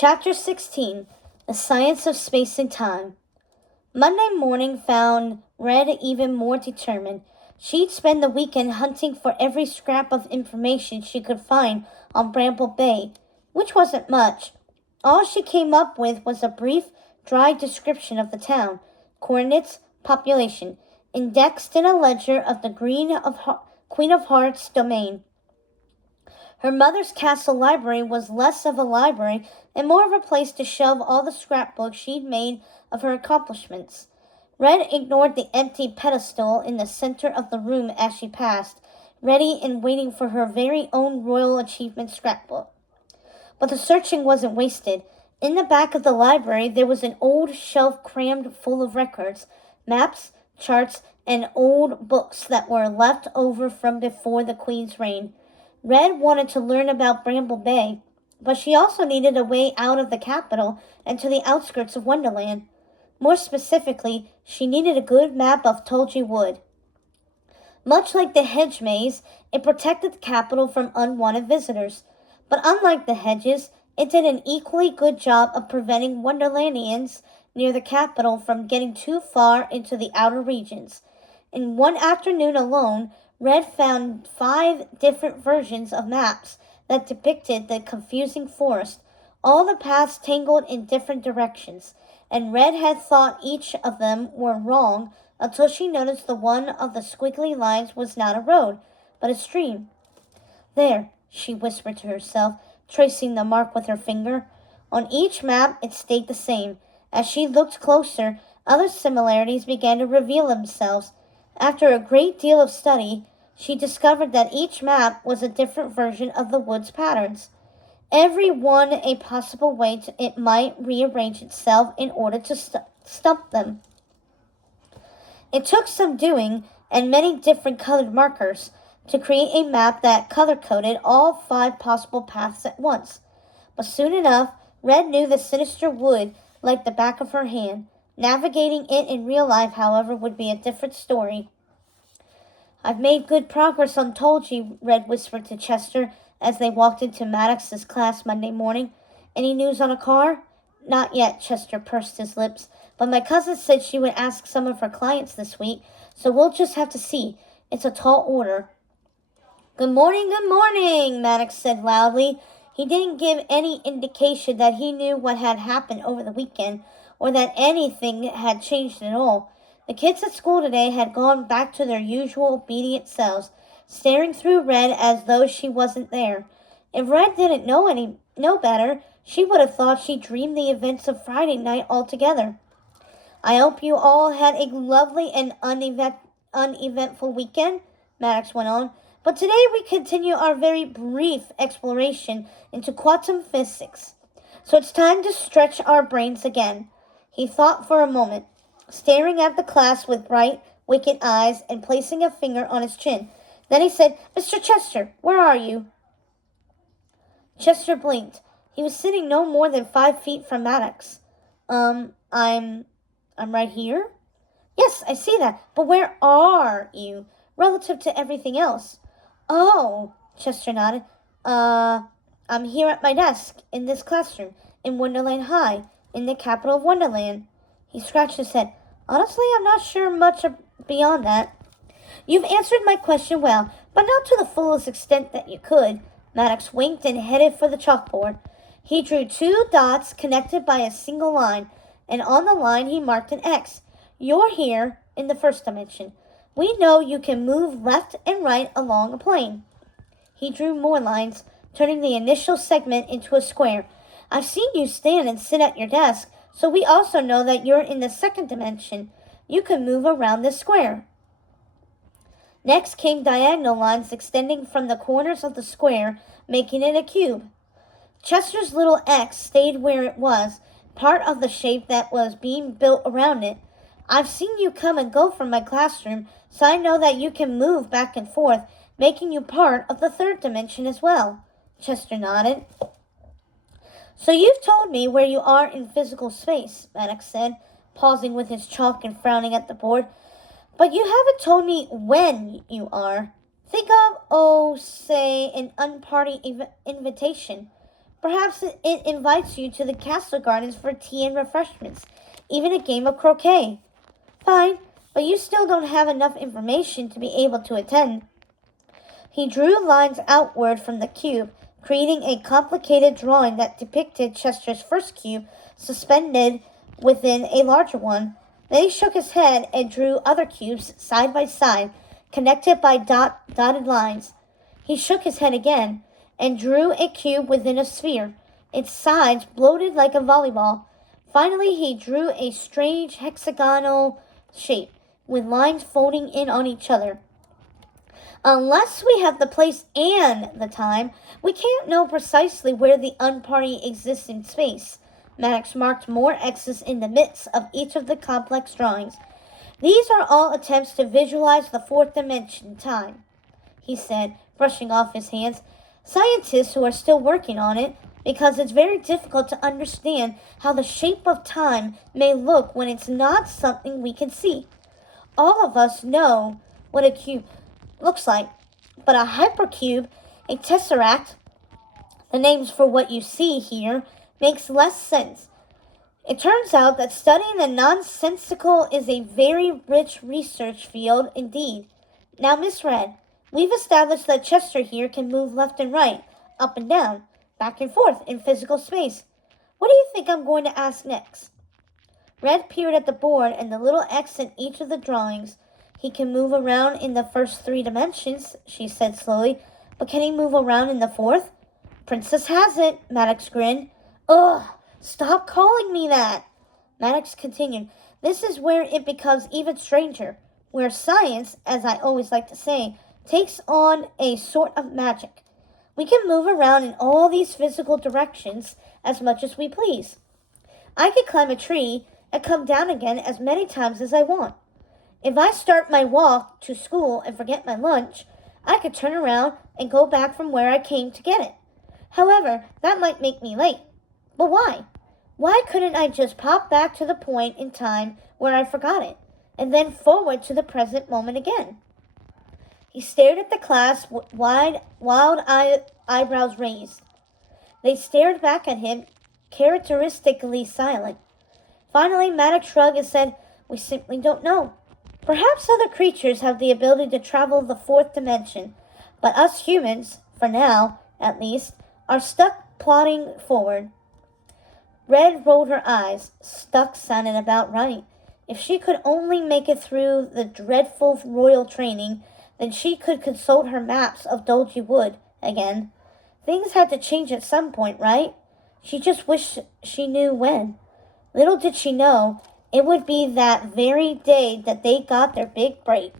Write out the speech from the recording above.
Chapter 16, The Science of Space and Time. Monday morning found Red even more determined. She'd spend the weekend hunting for every scrap of information she could find on Bramble Bay, which wasn't much. All she came up with was a brief, dry description of the town, coordinates, population, indexed in a ledger of the Queen of Hearts domain. Her mother's castle library was less of a library and more of a place to shelve all the scrapbooks she'd made of her accomplishments. Red ignored the empty pedestal in the center of the room as she passed, ready and waiting for her very own Royal Achievement scrapbook. But the searching wasn't wasted. In the back of the library there was an old shelf crammed full of records, maps, charts, and old books that were left over from before the Queen's reign. Red wanted to learn about Bramble Bay, but she also needed a way out of the capital and to the outskirts of Wonderland. More specifically, she needed a good map of Tulgey Wood. Much like the hedge maze, it protected the capital from unwanted visitors. But unlike the hedges, it did an equally good job of preventing Wonderlandians near the capital from getting too far into the outer regions. In one afternoon alone, Red found 5 different versions of maps that depicted the confusing forest. All the paths tangled in different directions, and Red had thought each of them were wrong until she noticed the one of the squiggly lines was not a road, but a stream. There, she whispered to herself, tracing the mark with her finger. On each map it stayed the same. As she looked closer, other similarities began to reveal themselves. After a great deal of study, she discovered that each map was a different version of the wood's patterns, every one a possible way it might rearrange itself in order to stump them. It took some doing and many different colored markers to create a map that color-coded all 5 possible paths at once. But soon enough, Red knew the sinister wood like the back of her hand. Navigating it in real life, however, would be a different story. "I've made good progress on Tulgey," Red whispered to Chester as they walked into Maddox's class Monday morning. "Any news on a car?" "Not yet," Chester pursed his lips, "but my cousin said she would ask some of her clients this week, so we'll just have to see. It's a tall order." Good morning, Maddox said loudly. He didn't give any indication that he knew what had happened over the weekend, or that anything had changed at all. The kids at school today had gone back to their usual obedient selves, staring through Red as though she wasn't there. If Red didn't know better, she would have thought she dreamed the events of Friday night altogether. "I hope you all had a lovely and uneventful weekend," Maddox went on. "But today we continue our very brief exploration into quantum physics. So it's time to stretch our brains again." He thought for a moment, staring at the class with bright, wicked eyes and placing a finger on his chin. Then he said, "Mr. Chester, where are you?" Chester blinked. He was sitting no more than 5 feet from Maddox. I'm right here." "Yes, I see that. But where are you, relative to everything else?" "Oh," Chester nodded. I'm here at my desk, in this classroom, in Wonderland High, in the capital of Wonderland." He scratched his head. "Honestly, I'm not sure much beyond that." "You've answered my question well, but not to the fullest extent that you could." Maddox winked and headed for the chalkboard. He drew 2 dots connected by a single line, and on the line he marked an X. "You're here in the first dimension. We know you can move left and right along a plane." He drew more lines, turning the initial segment into a square. "I've seen you stand and sit at your desk, so we also know that you're in the second dimension. You can move around this square." Next came diagonal lines extending from the corners of the square, making it a cube. Chester's little X stayed where it was, part of the shape that was being built around it. "I've seen you come and go from my classroom, so I know that you can move back and forth, making you part of the third dimension as well." Chester nodded. "So you've told me where you are in physical space," Maddox said, pausing with his chalk and frowning at the board. "But you haven't told me when you are. Think of, say, an unparty invitation. Perhaps it invites you to the castle gardens for tea and refreshments, even a game of croquet. Fine, but you still don't have enough information to be able to attend. He drew lines outward from the cube, creating a complicated drawing that depicted Chester's first cube suspended within a larger one. Then he shook his head and drew other cubes side by side, connected by dotted lines. He shook his head again and drew a cube within a sphere, its sides bloated like a volleyball. Finally, he drew a strange hexagonal shape, with lines folding in on each other. Unless we have the place and the time, we can't know precisely where the unparty exists in space. Maddox marked more X's in the midst of each of the complex drawings. These are all attempts to visualize the fourth dimension, time, he said, brushing off his hands. Scientists who are still working on it, because it's very difficult to understand how the shape of time may look when it's not something we can see. All of us know what a cube looks like, but a hypercube, a tesseract, the names for what you see here, makes less sense. It turns out that studying the nonsensical is a very rich research field indeed. Now, Miss Red, we've established that Chester here can move left and right, up and down, back and forth in physical space. What do you think I'm going to ask next? Red peered at the board and the little X in each of the drawings. He can move around in the first 3 dimensions, she said slowly, but can he move around in the fourth? Princess hasn't, Maddox grinned. Ugh, stop calling me that. Maddox continued, this is where it becomes even stranger, where science, as I always like to say, takes on a sort of magic. We can move around in all these physical directions as much as we please. I can climb a tree and come down again as many times as I want. If I start my walk to school and forget my lunch, I could turn around and go back from where I came to get it. However, that might make me late. But why? Why couldn't I just pop back to the point in time where I forgot it, and then forward to the present moment again? He stared at the class, wild eyebrows raised. They stared back at him, characteristically silent. Finally, Maddox shrugged and said, we simply don't know. Perhaps other creatures have the ability to travel the fourth dimension, but us humans, for now, at least, are stuck plodding forward. Red rolled her eyes. Stuck sounded about right. If she could only make it through the dreadful royal training, then she could consult her maps of Dolgy Wood again. Things had to change at some point, right? She just wished she knew when. Little did she know, it would be that very day that they got their big break.